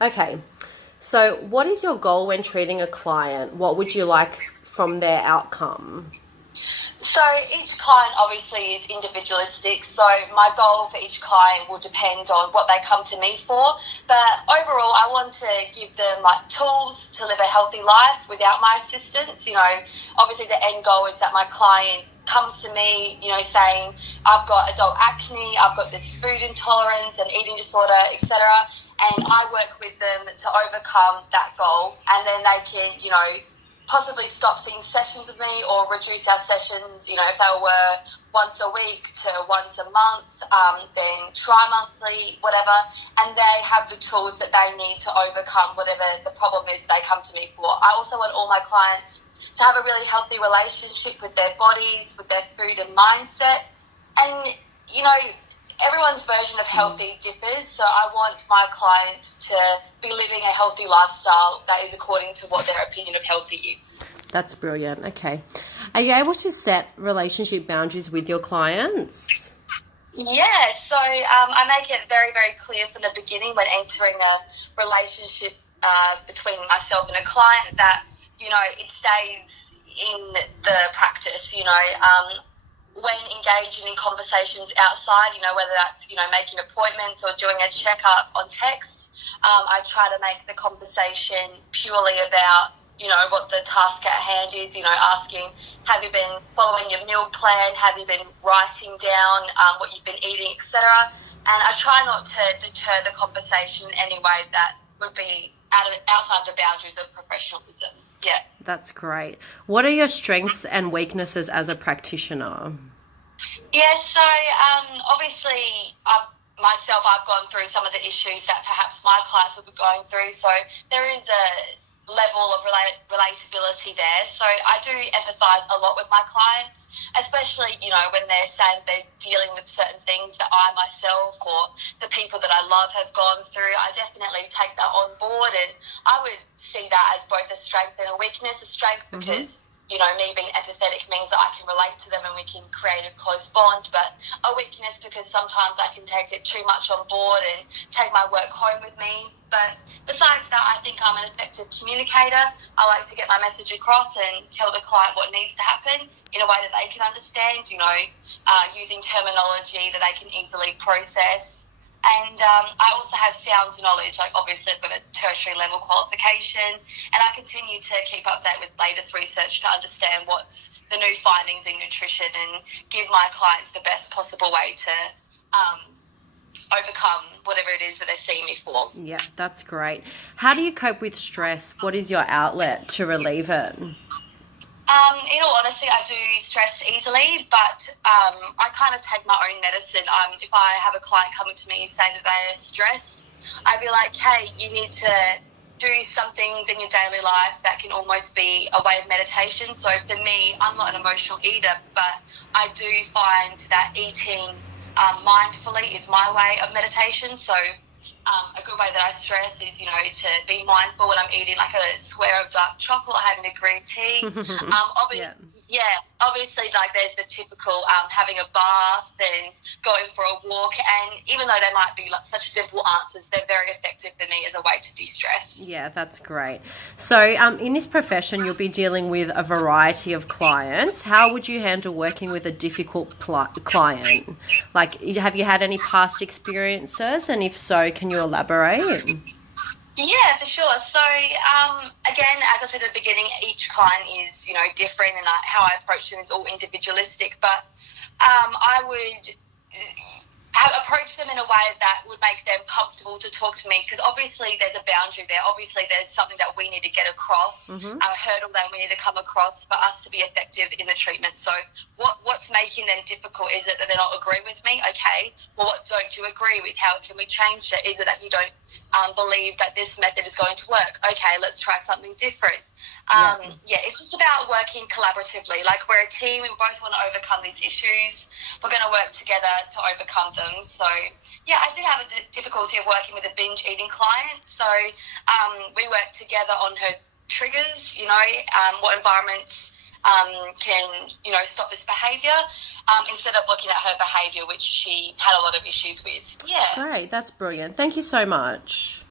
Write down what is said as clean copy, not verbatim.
Okay. So what is your goal when treating a client? What would you like from their outcome? So each client obviously is individualistic, so my goal for each client will depend on what they come to me for. But overall, I want to give them like tools to live a healthy life without my assistance. Obviously the end goal is that my client comes to me, saying, I've got adult acne, I've got this food intolerance and eating disorder, etc. And I work with them to overcome that goal, and then they can, possibly stop seeing sessions with me or reduce our sessions, if they were once a week to once a month, then tri-monthly, whatever, and they have the tools that they need to overcome whatever the problem is they come to me for. I also want all my clients to have a really healthy relationship with their bodies, with their food and mindset, and, everyone's version of healthy differs, so I want my clients to be living a healthy lifestyle that is according to what their opinion of healthy is. That's brilliant. Okay. Are you able to set relationship boundaries with your clients? Yeah, so I make it very, very clear from the beginning when entering a relationship between myself and a client that, it stays in the practice, when engaging in conversations outside, whether that's, making appointments or doing a checkup on text, I try to make the conversation purely about, what the task at hand is, asking, have you been following your meal plan? Have you been writing down what you've been eating, etc.? And I try not to deter the conversation in any way that would be outside the boundaries of professionalism. Yeah. That's great. What are your strengths and weaknesses as a practitioner? Yeah, so obviously I've gone through some of the issues that perhaps my clients will be going through, so there is a level of relatability there. So I do empathise a lot with my clients, especially, when they're saying they're dealing with certain things that I myself or the people that I love have gone through. I definitely take that on board, and I would see that as both a strength and a weakness. A strength because me being empathetic means that I can relate to them and we can create a close bond, but a weakness because sometimes I can take it too much on board and take my work home with me. But besides that, I think I'm an effective communicator. I like to get my message across and tell the client what needs to happen in a way that they can understand, using terminology that they can easily process. And I also have sound knowledge, like obviously I've got a tertiary level qualification, and I continue to keep update with latest research to understand what's the new findings in nutrition and give my clients the best possible way to overcome whatever it is that they're seeing me for. Yeah, that's great. How do you cope with stress? What is your outlet to relieve it? In all honesty, I do stress easily, but I kind of take my own medicine. If I have a client coming to me and say that they're stressed, I'd be like, hey, you need to do some things in your daily life that can almost be a way of meditation. So for me, I'm not an emotional eater, but I do find that eating mindfully is my way of meditation. So a good way that I stress is, to be mindful when I'm eating like a square of dark chocolate or having a green tea. Obviously, like there's the typical having a bath and going for a walk. And even though they might be like such simple answers, they're very effective for me as a way to de-stress. Yeah, that's great. So in this profession, you'll be dealing with a variety of clients. How would you handle working with a difficult client? Like, have you had any past experiences? And if so, can you elaborate? Yeah, for sure. So, again, as I said at the beginning, each client is, different, and how I approach them is all individualistic. But I would approach them in a way that would make them comfortable to talk to me, because obviously there's a boundary there. Obviously there's something that we need to get across, a hurdle that we need to come across for us to be effective in the treatment. So what's making them difficult? Is it that they're not agreeing with me? Okay, well, what don't you agree with? How can we change it? Is it that you don't believe that this method is going to work? Okay, let's try something different. It's just about working collaboratively. Like, we're a team, we both want to overcome these issues. We're going to work together to overcome them. So, I did have a difficulty of working with a binge eating client. So, we worked together on her triggers, what environments can, stop this behaviour, instead of looking at her behaviour, which she had a lot of issues with. Yeah. Great, that's brilliant. Thank you so much.